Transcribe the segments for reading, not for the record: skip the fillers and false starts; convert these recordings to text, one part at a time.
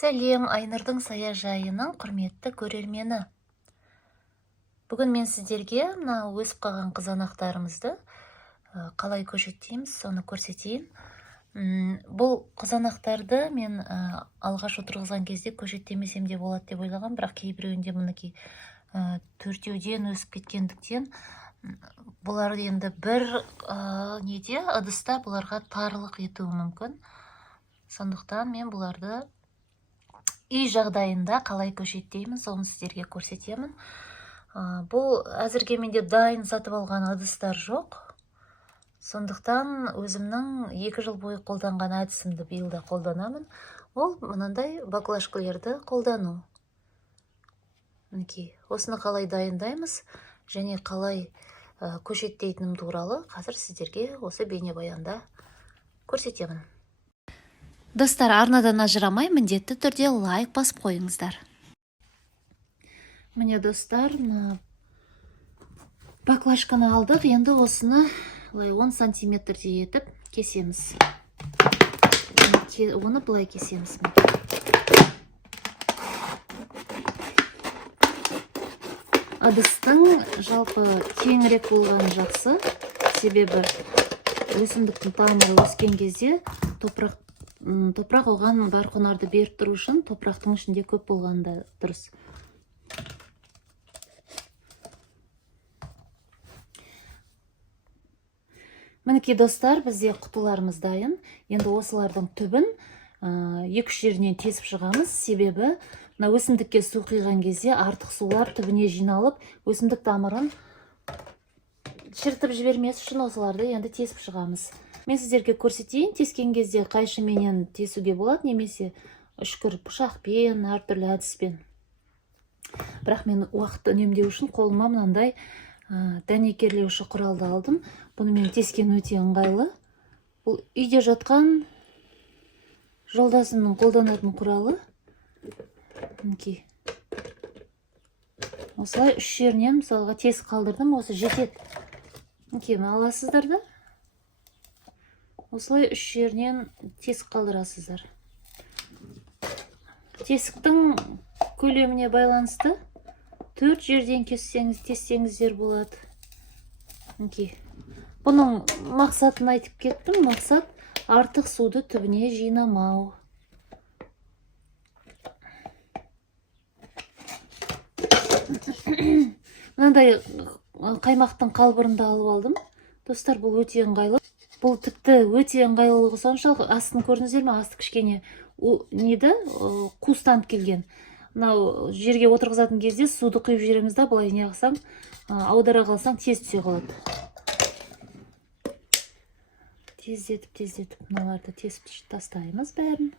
Сәлем, Айнұрдың саяжайының құрметті көрермені. Бүгін мен сіздерге өсіп қалған қызанақтарымызды қалай көшеттейміз, соны көрсетейін. Бұл қызанақтарды мен алғаш отырғызған кезде көшеттемесем де болады деп ойлаған, бірақ кейбіреуінде мінекей төртеуден өсіп кеткендіктен бұлар енді бір ыдыста бұларға тарлық етуі мүмкін. Сондықтан мен бұларды үй жағдайында қалай көшеттеймін, соны сіздерге көрсетемін. Бұл әзірге менде дайын сатып алған ыдыстар жоқ. Сондықтан өзімнің 2 жыл бойы қолданған әдісімді биылда қолданамын. Ол мынандай баклажкаларды қолдану. Мінекей, осыны қалай дайындаймыз және қалай көшеттейтінім туралы қазір сіздерге осы бейнебаянда көрсетемін. Достар, арнадан ажырамай міндетті түрде лайк басып қойыңыздар. Міне достар, баклажканы алдық, енді осыны 10 сантиметрдей етіп кесеміз. Оны былай кесеміз. Ыдыстың жалпы кеңірек болғаны жақсы, себебі өсімдіктің тамыры өскен кезде топырақ оған бар құнарды беріп тұру үшін топырақтың ішінде көп болғанда дұрыс. Мінекей достар, бізде құтыларымыз дайын. Енді осылардың түбін 2-3 жерінен тесіп шығамыз, себебі өсімдікке су құйған кезде артық сулар түбіне жиналып, өсімдік тамырын шірітіп жібермес үшін осыларды енді тесіп шығамыз. Мен сіздерге көрсетейін, тескен кезде қайшыменен тесуге болады, немесе үшкір пышақпен, әртүрлі әдіспен. Бірақ мен уақыт үнемдеу үшін қолыма мынандай дәнекерлеуші құралды алдым. Бұны мен тескен өте ыңғайлы. Бұл үйде жатқан жолдасымның қолданатын құралы. Осылай 3 жерінен мысалға тесіп қалдырдым, осы жетеді. Аласыздар да? Осылай 3 жерінен тесік қалдырасыздар. Тесіктің көлеміне байланысты 4 жерден тессеңіздер болады. Бұның мақсатын айтып кеттім. Мақсат артық суды түбіне жинамау. Мынандай қаймақтың қалбырында алып алдым. Достар, бұл өте ыңғайлы. Бұл тіпті өте ыңғайлылығы соншалық, астын көрдіңіздер ме? Асты кішкене қуыстанып келген. Жерге отырғызатын кезде суды құйып жібереміз да, былай не қылсаң, аудара қалсаң тез түсе қалады. Тездетіп мыналарды тесіп тастаймыз бәрін.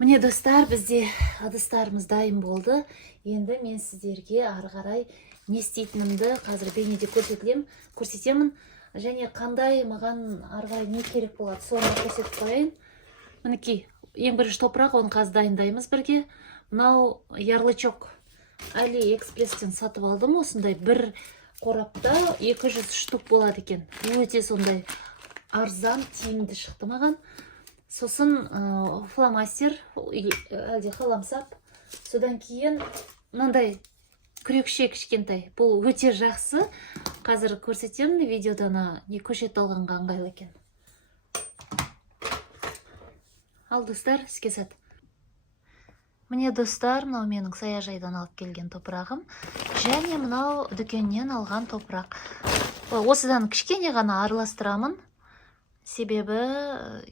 Міне достар, бізде ыдыстарымыз дайын болды. Енді мен сіздерге ары қарай не істейтінімді қазір бейнеде көрсетемін. Және қандай маған ары қарай не керек болады, соны көрсетіп қояйын. Мінекей, ең бірінші топырақ, оны қазір дайындаймыз бірге. Мынау ярлычок AliExpress'тен сатып алдым. Осындай бір қорапта 200 штук болады екен. Өте сондай арзан, тиімді шықты маған. Сосын фломастер, әлде қаламсап. Содан кейін мынандай күрекше кішкентай. Бұл өте жақсы. Қазір көрсетемін, видеода не көшет алғанға ыңғайлы екен. Ал достар, іске сәт. Міне достар, мынау менің саяжайдан алып келген топырағым. Және мынау дүкеннен алған топырақ. Осыдан кішкене ғана араластырамын. Себебі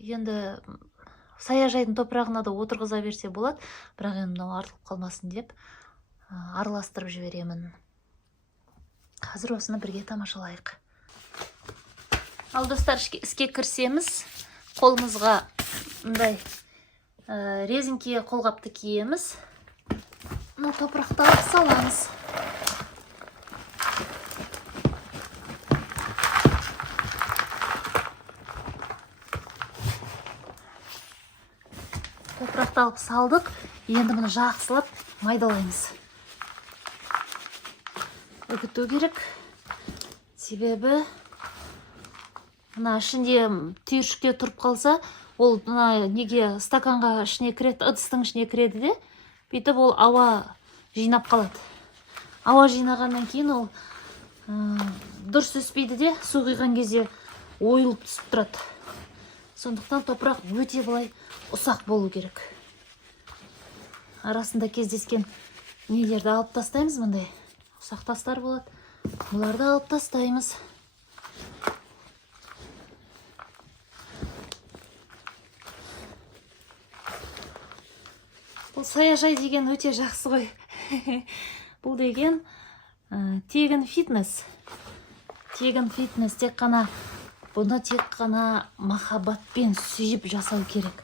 енді саяжайдың топырағына да отырғыза берсе болады, бірақ енді мынау артылып қалмасын деп араластырып жіберемін. Қазір осыны бірге тамашалайық. Ал достар, іске кірсеміз, қолымызға мындай резинке қолғапты киеміз. Мына топырақты алып саламыз. Топырақты алып салдық. Енді мұны жақсылап майдалаймыз. Үгіту керек. Себебі мына ішінде түйіршікте тұрып қалса, ол мына неге стаканға ішіне кіреді, ыдыстың ішіне кіреді де, бүйтіп ол ауа жинап қалады. Ауа жинағаннан кейін ол дұрыс өспейді де, су құйған кезде ойылып түсіп тұрады. Сондықтан топырақ өте былай ұсақ болу керек. Арасында кездескен нелерді алып тастаймыз, мындай ұсақ тастар болады. Бұларды алып тастаймыз. Бұл саяжай деген өте жақсы ғой. Бұл деген тегін фитнес. Тегін фитнес, бұны тек қана махаббатпен сүйіп жасау керек.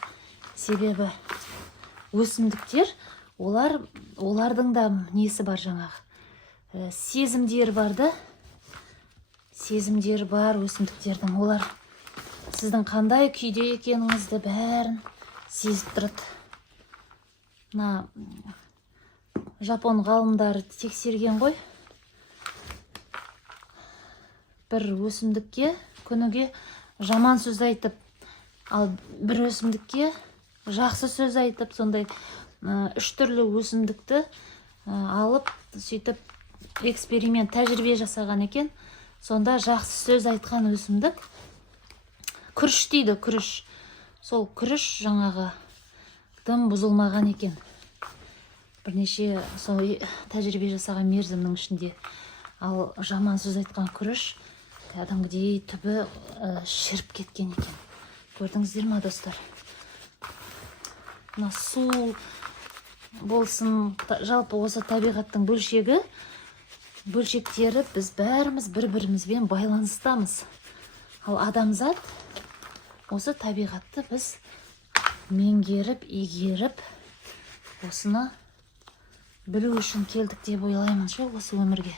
Себебі өсімдіктер, олардың да несі бар жаңағы. Сезімдер барды. Сезімдер бар өсімдіктердің. Олар сіздің қандай күйде екеніңізді бәрін сезіп тұрады. Мына жапон ғалымдары тексерген ғой. Бір өсімдікке күніге жаман сөз айтып, ал бір өсімдікке жақсы сөз айтып, сондай 3 түрлі өсімдікті алып, сөйтіп эксперимент, тәжірибе жасаған екен. Сонда жақсы сөз айтқан өсімдік күріш дейді, күріш. Сол күріш жаңағы тым бұзылмаған екен. Бірнеше сол тәжірибе жасаған мерзімнің ішінде. Ал жаман сөз айтқан күріш кәдімгідей түбі шіріп кеткен екен. Көрдіңіздер ма, достар? Мына су болсын, жалпы осы табиғаттың бөлшектері біз бәріміз бір-бірімізбен байланыстамыз. Ал адамзат осы табиғатты біз меңгеріп, игеріп, осыны білу үшін келдік деп ойлаймын ше, осы өмірге.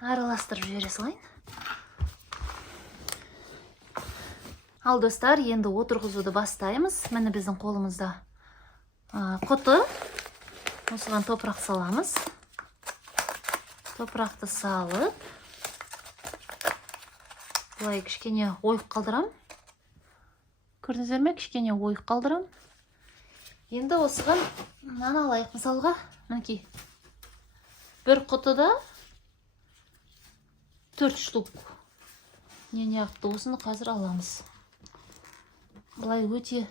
Араластырып жібере салайын. Ал достар, енді отырғызуды бастаймыз. Міне біздің қолымызда құты. Осыған топырақ саламыз. Топырақты салып, бұлай кішкене ойық қалдырам. Көрдіңіздер ме? Кішкене ойық қалдырам. Енді осыған мынаны алайық. Мысалға, мінекей, бір құтыда 4 штук. Не яқты, осыны қазір аламыз. Бұлай өте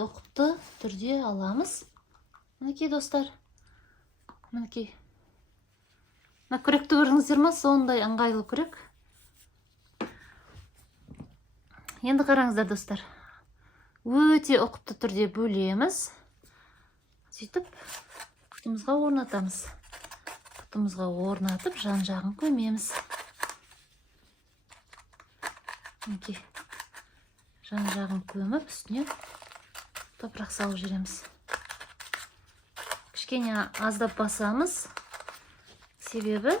ұқыпты түрде аламыз. Мінекей, достар. Мінекей. Мына күректі көрдіңіздер ме? Сондай ыңғайлы күрек. Енді қараңыздар, достар. Өте ұқыпты түрде бөлеміз. Сөйтіп, құтымызға орнатамыз. Құтымызға орнатып, жан-жағын көмеміз. Мінекей. Жан-жағын көміп, үстіне топырақ салып жүреміз. Кішкене аздап басамыз. Себебі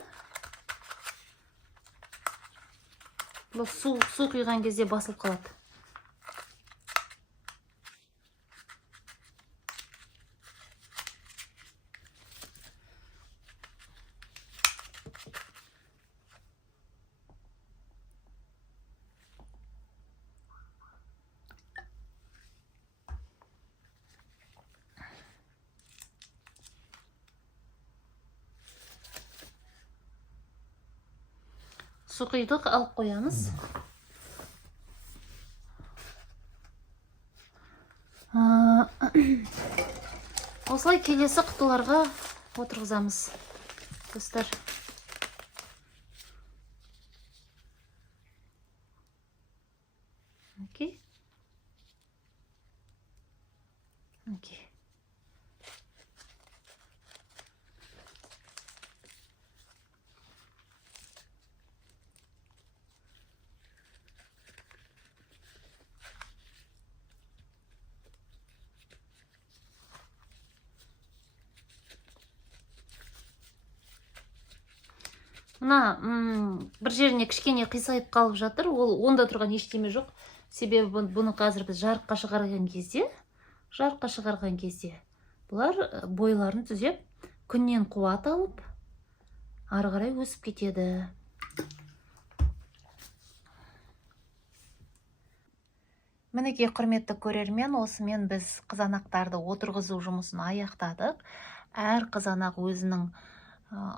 бұл су құйған кезде басылып қалады. Су құйдық, алып қоямыз. Осылай келесі құтыларға отырғызамыз, достар. Окей. Окей. Мына бір жеріне кішкене қисайып қалып жатыр. Ол онда тұрған ештеме жоқ. Себебі бұны қазір біз жарыққа шығарған кезде, жарыққа шығарған кезде бұлар бойларын түзеп, күннен қуат алып, ары қарай өсіп кетеді. Мінекей құрметті көрермен, осымен біз қызанақтарды отырғызу жұмысын аяқтадық. Әр қызанақ өзінің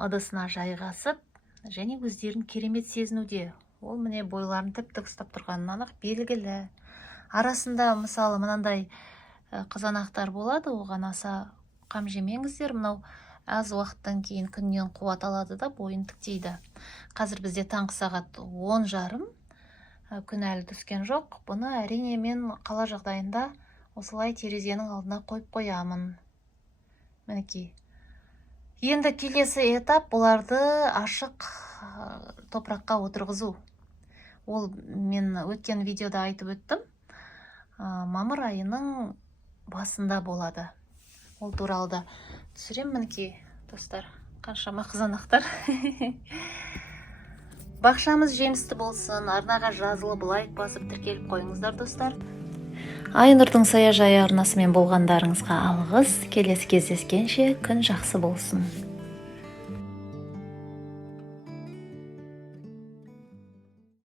ыдысына жайғасып, және өздерін керемет сезінуде. Ол міне бойларын тіп-тік ұстап тұрғаны анық белгілі. Арасында мысалы мынандай қызанақтар болады, оған аса қам жемеңіздер. Мынау аз уақыттан кейін күннен қуат алады да бойын тіктейді. Қазір бізде таңғы сағат 10:30. Күн әлі түскен жоқ. Бұны әрине мен қала жағдайында осылай терезенің алдына қойып қоямын. Мінекей. Енді келесі этап бұларды ашық топыраққа отырғызу. Ол мен өткен видеода айтып өттім. Мамыр айының басында болады. Ол туралы да түсірем. Мінекей достар, қаншама қызанақтар. Бақшамыз жемісті болсын. Арнаға жазылып, лайк басып тіркеліп қойыңыздар достар. Айнұрдың саяжайы арнасымен болғандарыңызға алғыс. Келесі кездескенше күн жақсы болсын.